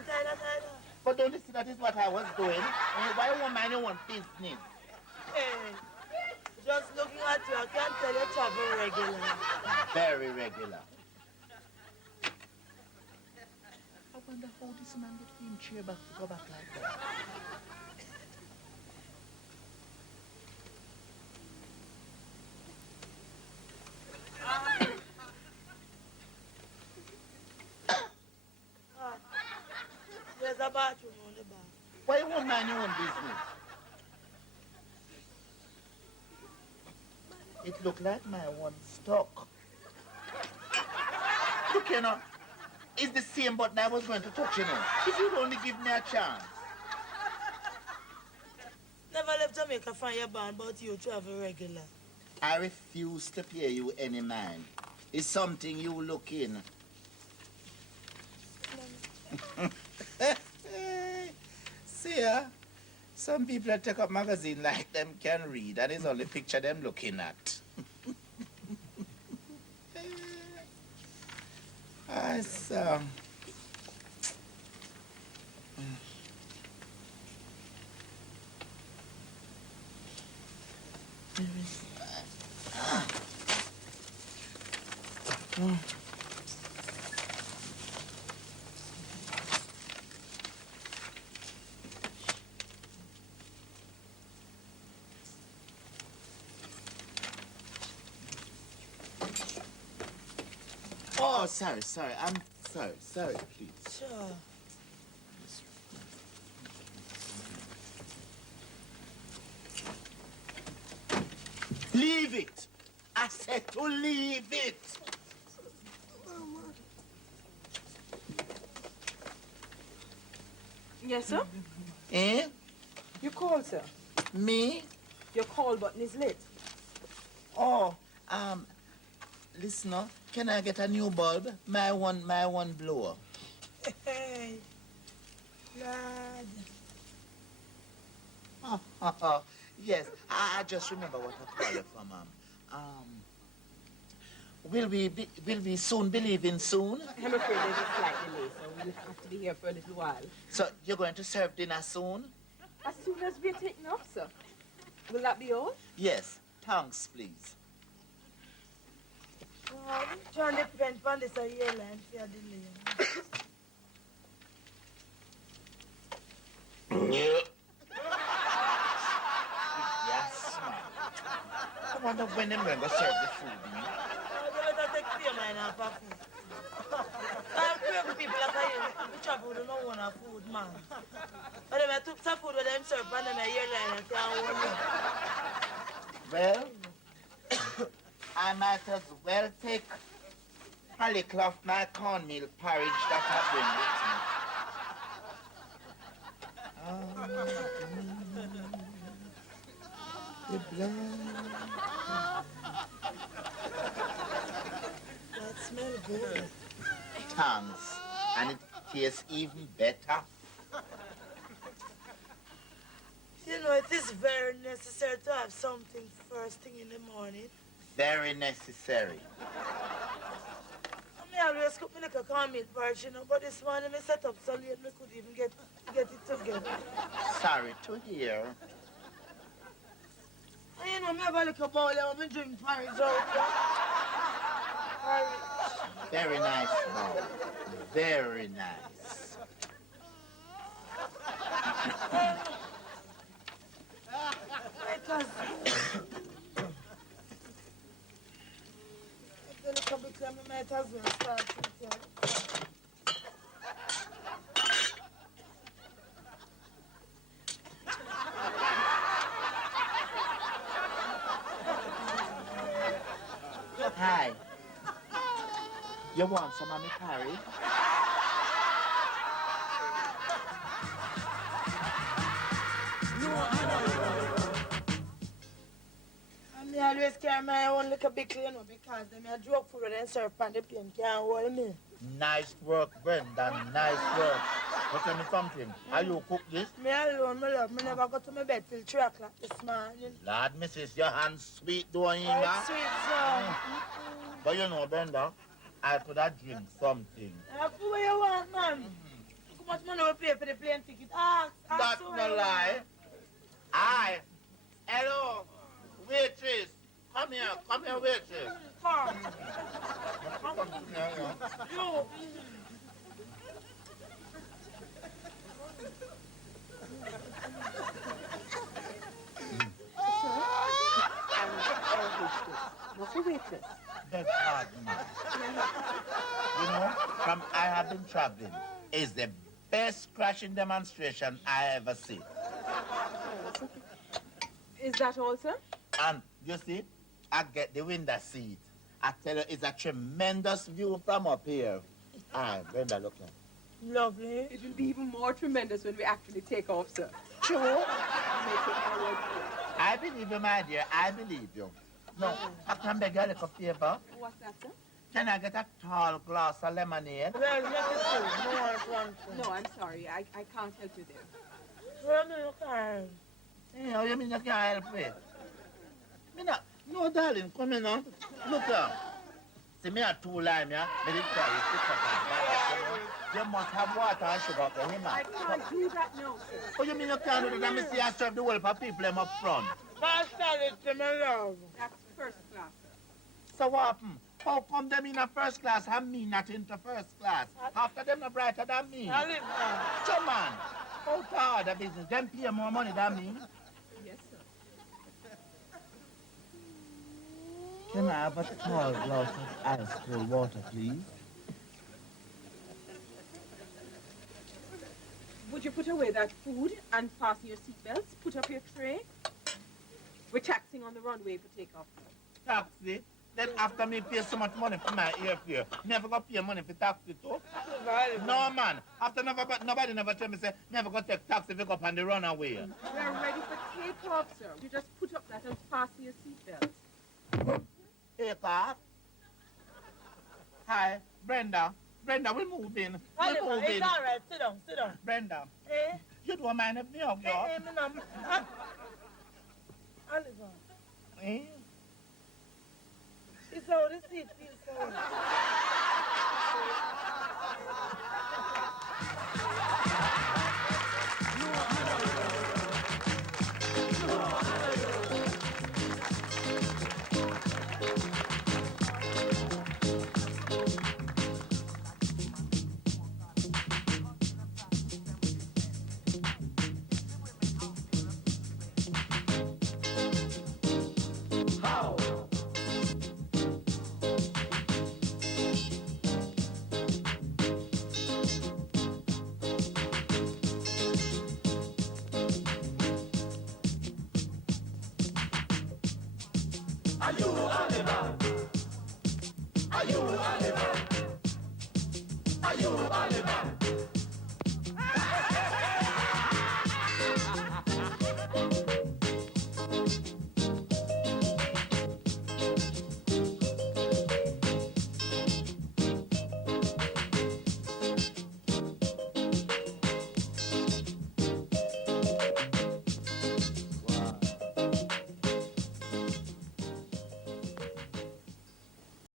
can't tie that either. But don't you see that is what I was doing? Why won't mind your own business? Hey, just looking at you, I can't tell you travel regular. Very regular. I wonder how this man get him chair back to go back like that. There's a bathroom on the back. Why you won't mind your own business? It looked like my one stuck. Look, you know, it's the same button I was going to touch, you know. If you'd only give me a chance. Never left Jamaica from your band, but you travel regular. I refuse to pay you any mind. It's something you look in. See, some people that take up magazine like them can read, and it's only picture them looking at. I saw. Oh, sorry. I'm sorry, please. Sure. Leave it! I said to leave it! Yes, sir? Eh? You called, sir. Me? Your call button is lit. Oh, listen, can I get a new bulb? My one blower. Hey, lad. Yes, I just remember what I called you from, will we soon be leaving soon? I'm afraid there's a slight delay, so we'll have to be here for a little while. So you're going to serve dinner soon? As soon as we're taking off, sir. Will that be all? Yes, thanks, please. Trying to depend on this airline for your delay. Yes, ma'am. I wonder when they're going to serve the food, You better take care, man, of food. I'm crazy people like you. We travel with no one of food, man. But if I took some food with them serve on them airline, I can't hold Well, I might as well take Hollyclough, my cornmeal porridge that I bring with me. The blood. That smells good. Thanks. And it tastes even better. You know, it is very necessary to have something first thing in the morning. Very necessary. I always cook me like a cornmeal porridge, you know, but this morning I set up so late I could even get it together. Sorry to hear. And you know, me have a little bowl and I drink porridge out there. Porridge. Very nice, Mom. Very nice. Because if the little bit I might as well start with you. Hi. You want some of my porridge? I always carry my own little bit, you know, because them a drug food and serve on the plane can't hold me. Nice work, Brenda. Nice work. But tell me something. Are you cook this? Me alone, my love, me never go to my bed till 3 o'clock this morning. Lord, missus, your hands sweet doing Oh, that. it's sweet, so. But you know, Brenda, I could have drink something. What you want, man? How much money for the plane ticket. Ask That's so no well. lie. Aye. Hello, waitress. Come here, waitress. Come. Yeah. You. Not a waitress. Beg pardon, man. You know, from I have been traveling, is the best crashing demonstration I ever see. Is that all, sir? And you see, I get the window seat. I tell you, it's a tremendous view from up here. Aye, Brenda, look here. Lovely. It will be even more tremendous when we actually take off, sir. True. May take my word for it. I believe you, my dear. I believe you. No, I can beg you a little favor. What's that, sir? Can I get a tall glass of lemonade? Well, make it two. No one wants to. No, I'm sorry. I can't help you there. Well, you can. Yeah, you mean you can't help me? Me not, no, darling, come in now. Look up. See, me a two lime, yeah? Me did try you pick up and buy it, you must have water and sugar up in him, I man. can't do that now, sir. Oh, you mean you can't do that? Me see I serve the whole for people them up front. Master, it's to my love. That's first class, sir. So what happen? How come them in a first class and me not into first class? After them not brighter than me. I live now. Come on. How hard the business? Them pay more money than me. Yes, sir. Can I have a tall glass of ice cold water, please? Would you put away that food and fasten your seatbelts? Put up your tray? We're taxiing on the runway for takeoff. Taxi? Then after me pay so much money for my airfare, never go pay money for taxi too? No, man. After nobody never tell me, say, never go take taxi, pick up on the runaway. We're ready for takeoff, sir. You just put up that and fasten your seatbelts. Take off. Hi, Brenda. Brenda, we move in. Oliver, We move it's in. all right. Sit down, sit down. Brenda, Eh? you don't mind if me hug you? Me number. Oliver, Eh? it's how the seat feels so. Are you Oliver?